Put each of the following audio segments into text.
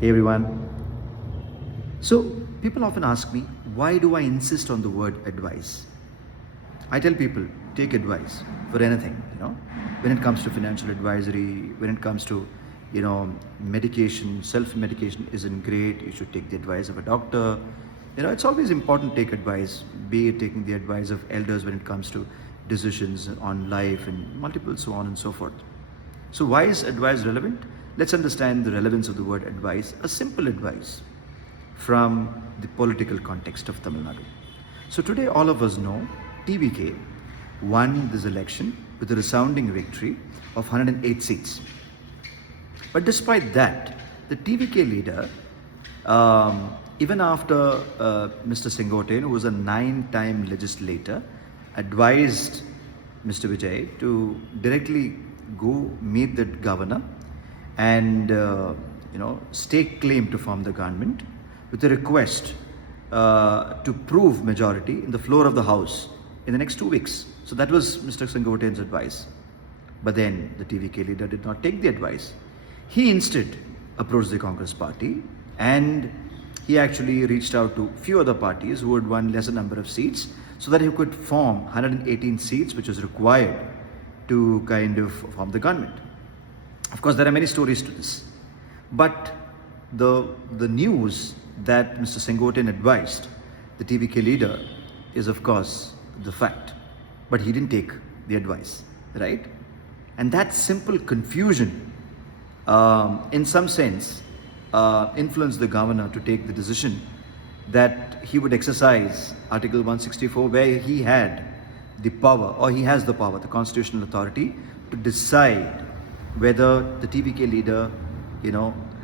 Hey everyone. So, people often ask me, why do I insist on the word advice? I tell people, take advice for anything, when it comes to financial advisory, when it comes to, medication, self-medication isn't great, you should take the advice of a doctor. It's always important to take advice, be it taking the advice of elders when it comes to decisions on life and multiple so on and so forth. So why is advice relevant? Let's understand the relevance of the word advice, a simple advice from the political context of Tamil Nadu. So today all of us know TVK won this election with a resounding victory of 108 seats. But despite that, the TVK leader, even after Mr. Sengottaiyan, who was a 9-time legislator, advised Mr. Vijay to directly go meet the governor and stake claim to form the government with a request to prove majority in the floor of the house in the next 2 weeks. So that was Mr. Sengottaiyan's advice. But then the TVK leader did not take the advice. He instead approached the Congress party and he actually reached out to few other parties who had won lesser number of seats so that he could form 118 seats, which was required to kind of form the government. Of course, there are many stories to this. But the news that Mr. Sengottaiyan advised the TVK leader is, of course, the fact. But he didn't take the advice, right? And that simple confusion, in some sense, influenced the governor to take the decision that he would exercise Article 164, where he had the power, or he has the power, the constitutional authority, to decide whether the TVK leader,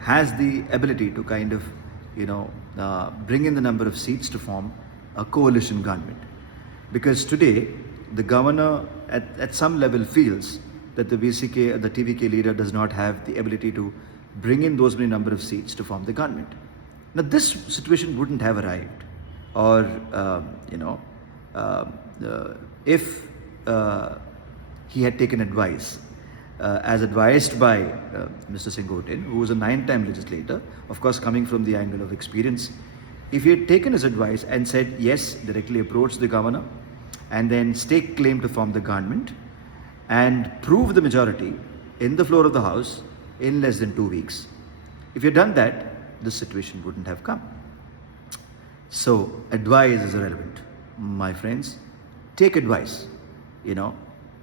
has the ability to kind of, bring in the number of seats to form a coalition government. Because today, the governor at some level feels that the TVK leader does not have the ability to bring in those many number of seats to form the government. Now, this situation wouldn't have arrived, or if he had taken advice, as advised by Mr. Sengottaiyan, who was a 9-time legislator, of course coming from the angle of experience. If he had taken his advice and said yes, directly approach the governor, and then stake claim to form the government, and prove the majority in the floor of the house in less than 2 weeks. If you had done that, this situation wouldn't have come. So advice is irrelevant, my friends. Take advice,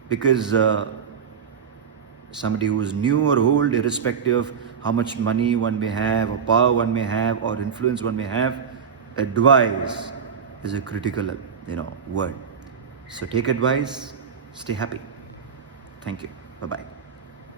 because somebody who is new or old, irrespective of how much money one may have, or power one may have, or influence one may have, advice is a critical, word. So take advice, stay happy. Thank you. Bye-bye.